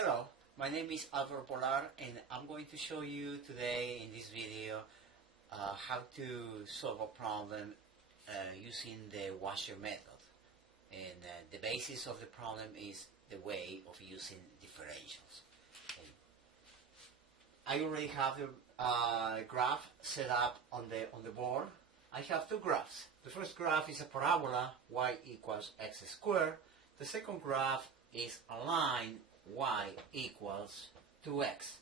Hello, my name is Alvaro Polar and I'm going to show you today in this video how to solve a problem using the washer method. And the basis of the problem is the way of using differentials. Okay. I already have the graph set up on the board. I have two graphs. The first graph is a parabola, y equals x squared. The second graph is a line, y equals 2x,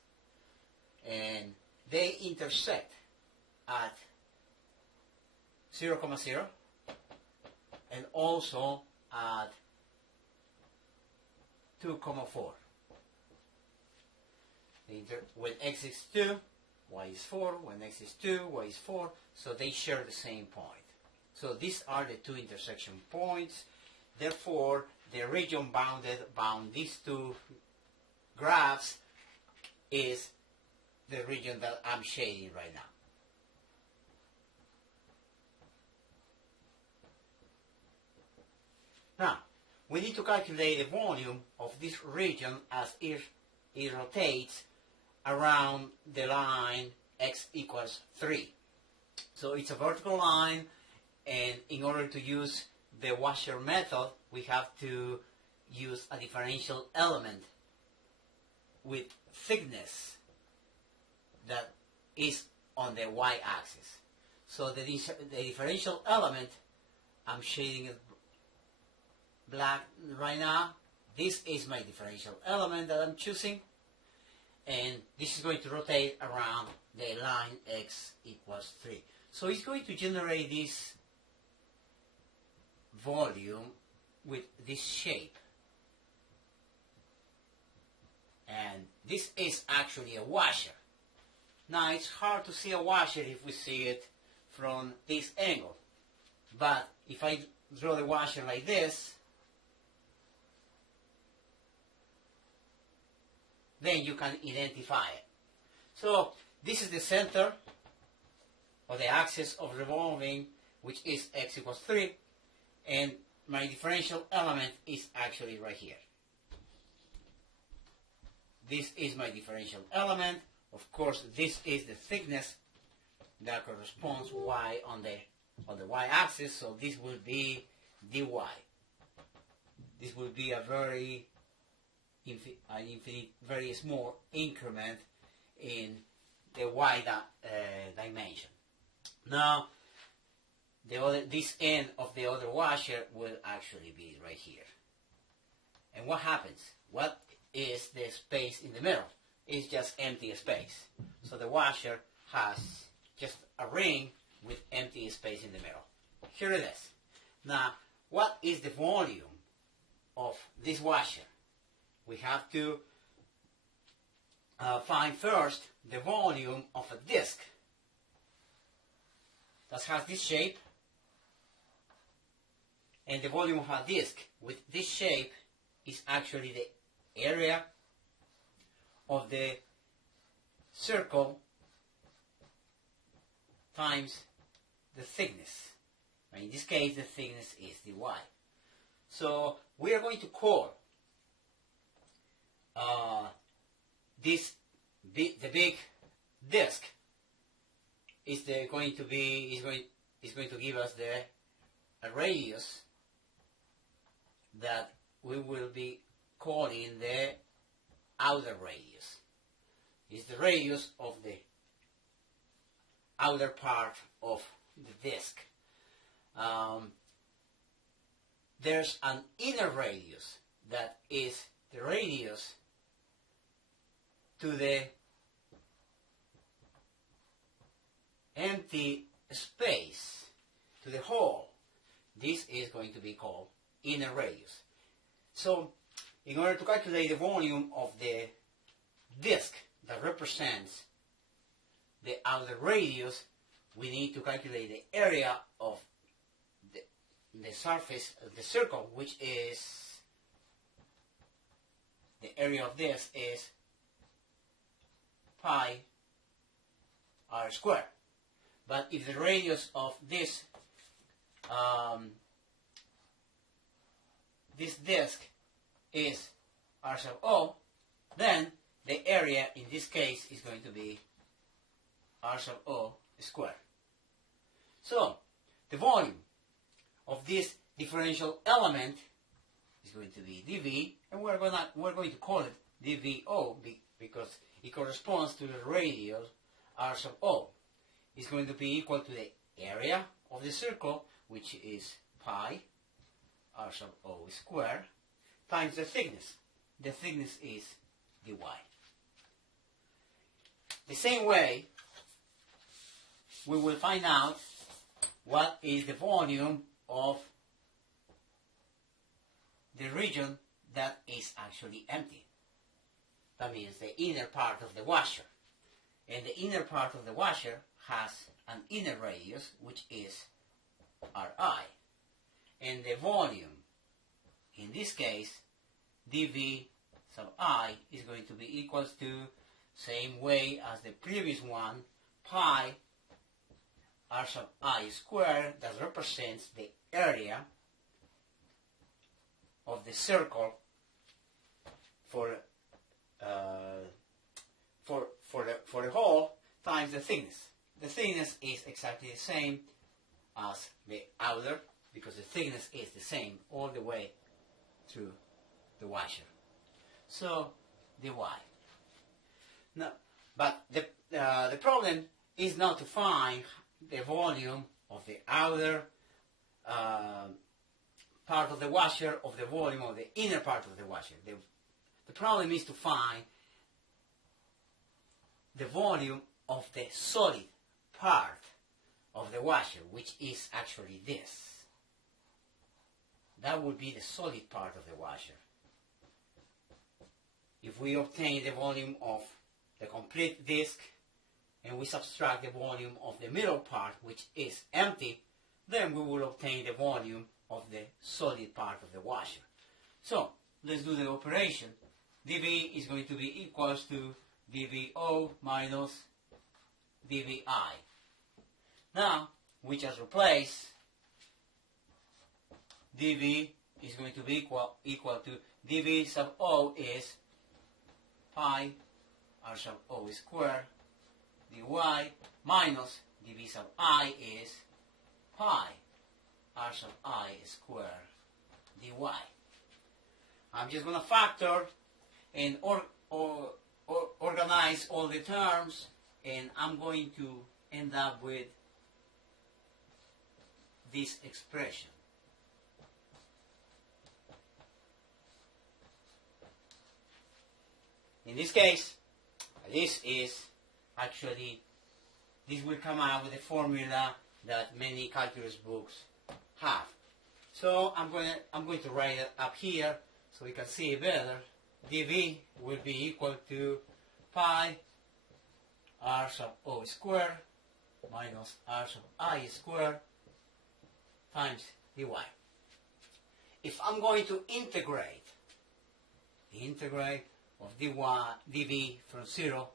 and they intersect at 0, 0 and also at 2, 4. When x is 2, y is 4. When x is 2, y is 4. So they share the same point. So these are the two intersection points. Therefore, the region bound these two graphs is the region that I'm shading right now. Now, we need to calculate the volume of this region as it rotates around the line x equals 3. So it's a vertical line, and in order to use the washer method, we have to use a differential element with thickness that is on the y-axis. So the differential element, I'm shading it black right now. This is my differential element that I'm choosing, and this is going to rotate around the line x equals 3. So it's going to generate this volume with this shape. And this is actually a washer. Now it's hard to see a washer if we see it from this angle. But if I draw the washer like this, then you can identify it. So this is the center of the axis of revolving, which is x equals 3. And my differential element is actually right here. This is my differential element. Of course, this is the thickness that corresponds y on the y-axis. So this will be dy. This will be a very very small increment in the y dimension. Now, this end of the other washer will actually be right here. And what happens? What is the space in the middle? It's just empty space. So the washer has just a ring with empty space in the middle. Here it is. Now, what is the volume of this washer? We have to find first the volume of a disc that has this shape. And the volume of a disc with this shape is actually the area of the circle times the thickness. In this case, the thickness is dy. So we are going to call the big disc is going to give us a radius that we will be calling the outer radius. It's the radius of the outer part of the disc. There's an inner radius that is the radius to the empty space, to the hole. This is going to be called inner radius. So, in order to calculate the volume of the disc that represents the outer radius, we need to calculate the area of the surface of the circle, which is, the area of this is pi r squared. But if the radius of this this disc is r sub O, then the area in this case is going to be R sub O squared. So the volume of this differential element is going to be dV, and we're going to call it dVO because it corresponds to the radius R sub O. It's going to be equal to the area of the circle, which is pi R sub O squared, times the thickness. The thickness is dy. The same way, we will find out what is the volume of the region that is actually empty. That means the inner part of the washer. And the inner part of the washer has an inner radius, which is Ri. And the volume, in this case, dV sub I is going to be equal to, same way as the previous one, pi R sub I squared, that represents the area of the circle for the hole times the thickness. The thickness is exactly the same as the outer, because the thickness is the same all the way through the washer. So dy. Now, but the problem is not to find the volume of the outer part of the washer, of the volume of the inner part of the washer. The problem is to find the volume of the solid part of the washer, which is actually this. That would be the solid part of the washer. If we obtain the volume of the complete disk and we subtract the volume of the middle part, which is empty, then we will obtain the volume of the solid part of the washer. So let's do the operation. dV is going to be equals to dVO minus dVi. Now we just replace dV is going to be equal to dV sub O is pi R sub O squared dy minus dV sub I is pi R sub I squared dy. I'm just going to factor and organize all the terms, and I'm going to end up with this expression. In this case, this will come out with a formula that many calculus books have. So I'm going to write it up here so we can see it better. dV will be equal to pi R sub O squared minus R sub I squared times dy. If I'm going to integrate the integral of dV from 0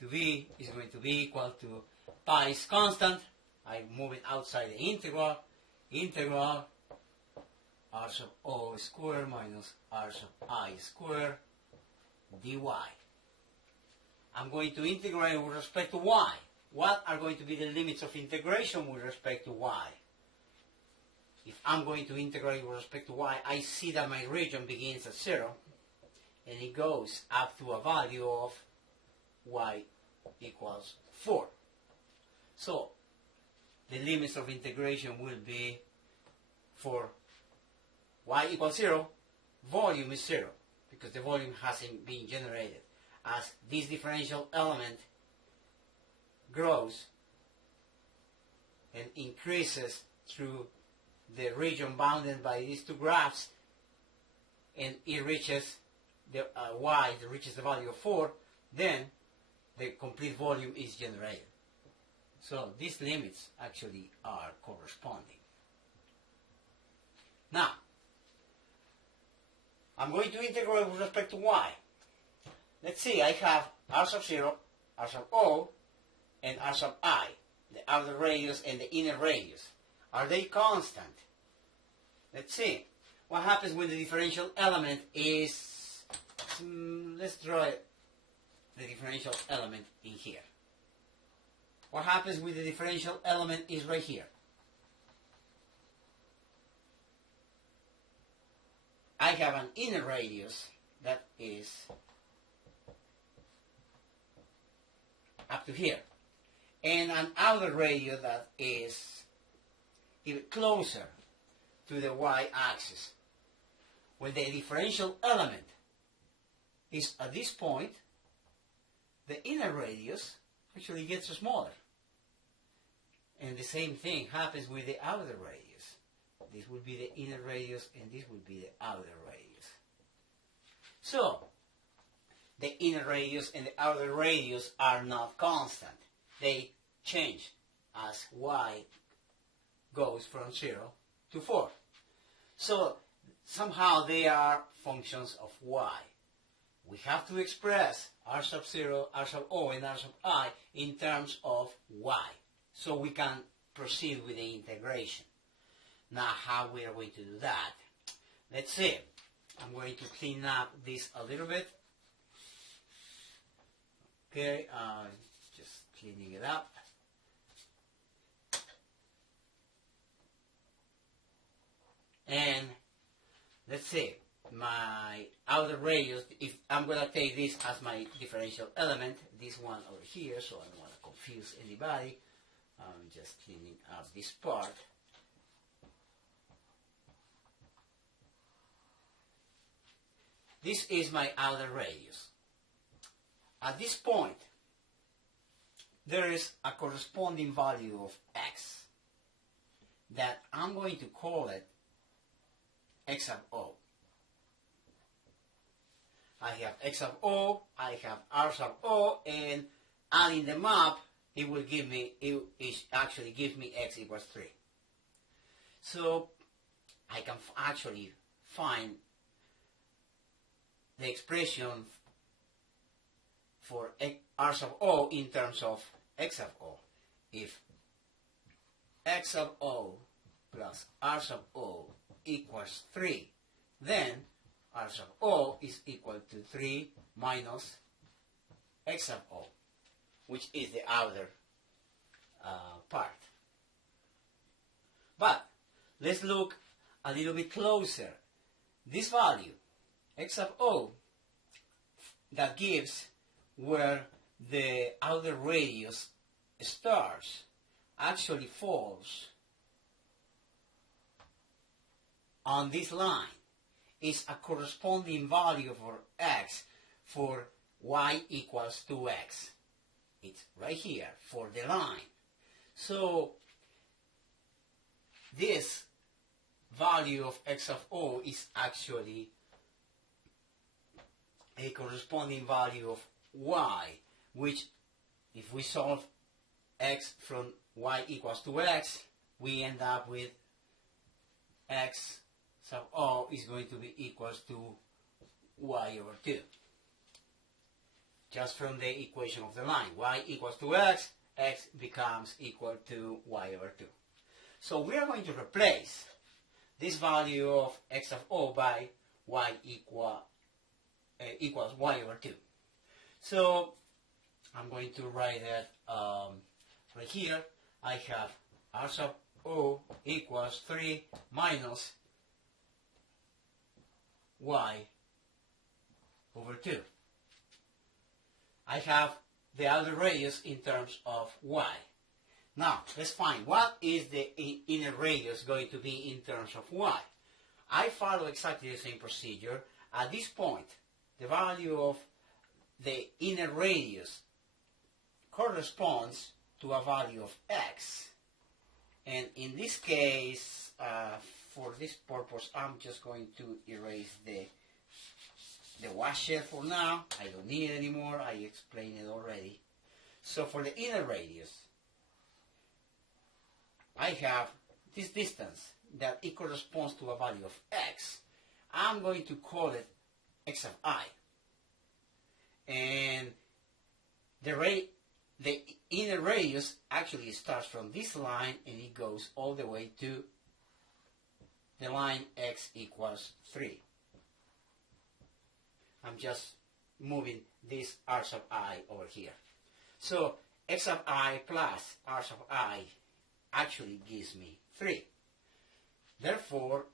to V is going to be equal to pi is constant. I move it outside the integral R sub O squared minus R sub I squared dy. I'm going to integrate with respect to y. What are going to be the limits of integration with respect to y? If I'm going to integrate with respect to y, I see that my region begins at 0 and it goes up to a value of y equals 4. So the limits of integration will be for y equals 0, volume is 0, because the volume hasn't been generated. As this differential element grows and increases through the region bounded by these two graphs, and it reaches the y reaches the value of 4, then the complete volume is generated. So these limits actually are corresponding. Now, I'm going to integrate with respect to y. Let's see, I have R sub 0, R sub O, and R sub I, the outer radius and the inner radius. Are they constant? Let's see. What happens when the differential element is, let's draw it the differential element in here. What happens with the differential element is right here. I have an inner radius that is up to here, and an outer radius that is even closer to the y-axis. When the differential element is at this point, the inner radius actually gets smaller. And the same thing happens with the outer radius. This would be the inner radius and this would be the outer radius. So, the inner radius and the outer radius are not constant. They change as y goes from 0 to 4. So, somehow they are functions of y. We have to express r sub 0, r sub o, and r sub I in terms of y, so we can proceed with the integration. Now, how we are going to do that? Let's see. I'm going to clean up this a little bit. Okay, just cleaning it up. And let's see, my outer radius, if I'm going to take this as my differential element, this one over here, so I don't want to confuse anybody. I'm just cleaning up this part. This is my outer radius. At this point, there is a corresponding value of x that I'm going to call it x sub o. I have x sub o, I have r sub o, and adding them up, it will give me, it actually gives me x equals 3. So I can actually find the expression for r sub o in terms of x sub o. If x sub o plus r sub o equals 3, then r sub o is equal to 3 minus x sub o, which is the outer part. But let's look a little bit closer. This value, x sub o, that gives where the outer radius starts, actually falls on this line. Is a corresponding value for x for y equals 2x. It's right here for the line. So this value of x sub o is actually a corresponding value of y, which if we solve x from y equals 2x, we end up with x sub o is going to be equals to y over 2. Just from the equation of the line, y equals to x, x becomes equal to y over 2. So we are going to replace this value of x sub o by y equals y over 2. So I'm going to write that right here. I have r sub o equals 3 minus y over 2. I have the outer radius in terms of y. Now, let's find what is the inner radius going to be in terms of y. I follow exactly the same procedure. At this point, the value of the inner radius corresponds to a value of x. And in this case, for this purpose, I'm just going to erase the washer for now. I don't need it anymore. I explained it already. So for the inner radius, I have this distance that it corresponds to a value of x. I'm going to call it x of I. And the inner radius actually starts from this line and it goes all the way to the line x equals 3. I'm just moving this r sub I over here. So x sub I plus r sub I actually gives me 3. Therefore,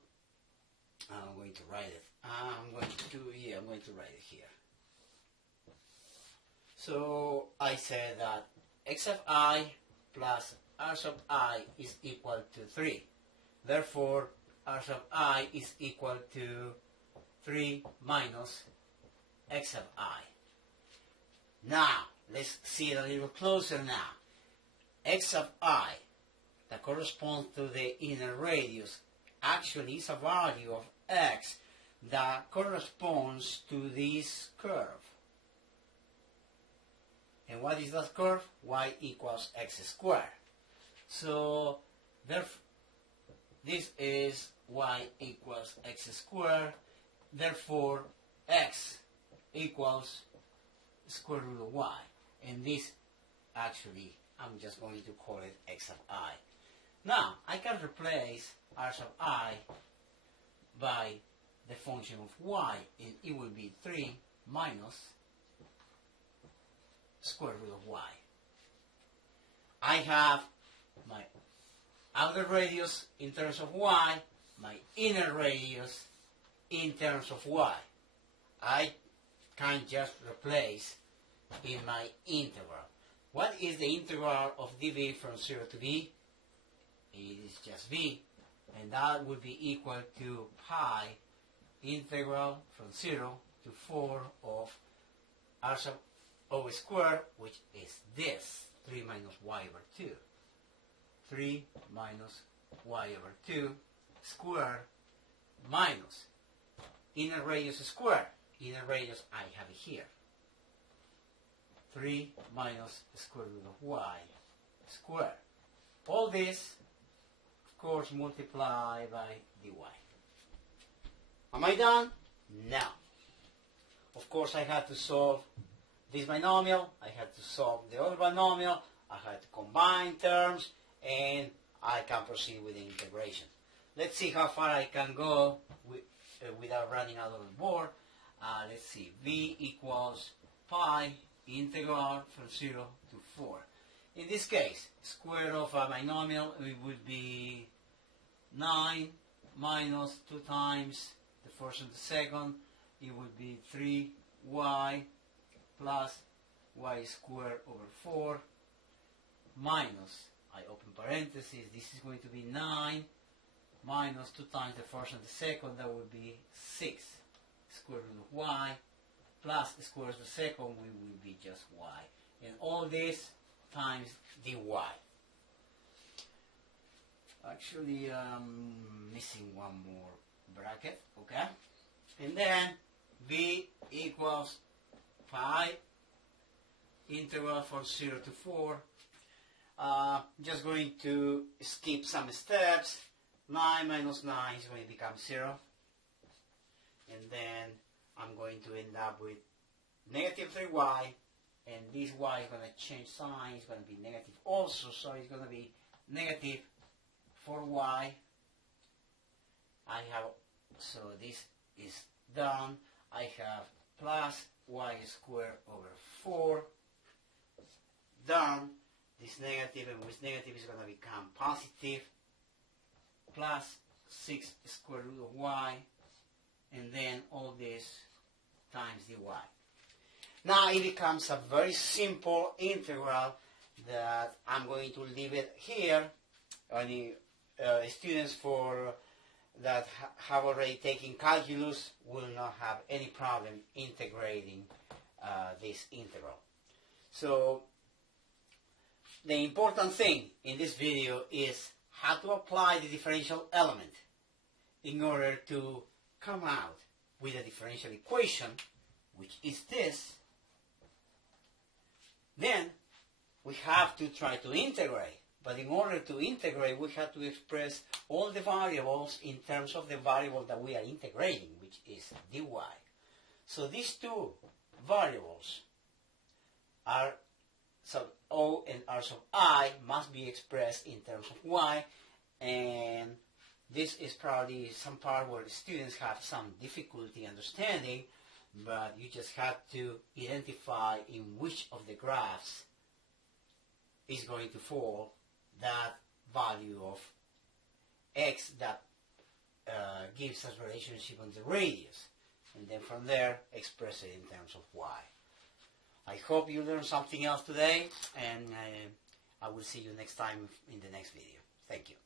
I'm going to write it. I'm going to write it here. So I said that x sub I plus r sub I is equal to 3. Therefore, r sub I is equal to 3 minus x sub I. Now, let's see it a little closer now. X sub I, that corresponds to the inner radius, actually is a value of x that corresponds to this curve. And what is that curve? Y equals x squared. So, therefore, this is y equals x squared. Therefore, x equals square root of y. And this, actually, I'm just going to call it x sub I. Now, I can replace r sub I by the function of y, and it will be 3 minus square root of y. I have my outer radius in terms of y, my inner radius in terms of y. I can just replace in my integral. What is the integral of dv from 0 to b? It is just v, and that would be equal to pi integral from 0 to 4 of r sub o squared, which is this, 3 minus y over 2. 3 minus y over 2 squared minus inner radius squared. Inner radius I have it here. 3 minus the square root of y squared. All this, of course, multiplied by dy. Am I done? No. Of course, I had to solve this binomial. I had to solve the other binomial. I had to combine terms, and I can proceed with the integration. Let's see how far I can go without running out of the board. Let's see. V equals pi integral from 0 to 4. In this case, square of a binomial, it would be 9 minus 2 times the first and the second. It would be 3y plus y squared over 4 minus, I open parentheses, this is going to be 9 minus 2 times the first and the second, that would be 6 square root of y plus the square of the second, will be just y. And all this times dy. Actually, I'm missing one more bracket, okay? And then v equals pi integral from 0 to 4. Just going to skip some steps. 9 minus 9 is going to become 0. And then I'm going to end up with negative 3y. And this y is going to change sign. It's going to be negative also. So it's going to be negative 4y. So this is done. I have plus y squared over 4. Done. This negative, and with negative is going to become positive, plus 6 square root of y, and then all this times dy. Now it becomes a very simple integral that I'm going to leave it here. Any students that have already taken calculus will not have any problem integrating this integral. So the important thing in this video is how to apply the differential element in order to come out with a differential equation, which is this. Then we have to try to integrate. But in order to integrate, we have to express all the variables in terms of the variable that we are integrating, which is dy. So these two variables are sub o and r sub I must be expressed in terms of y, and this is probably some part where the students have some difficulty understanding, but you just have to identify in which of the graphs is going to fall that value of x that gives us relationship on the radius, and then from there express it in terms of y. I hope you learned something else today, and I will see you next time in the next video. Thank you.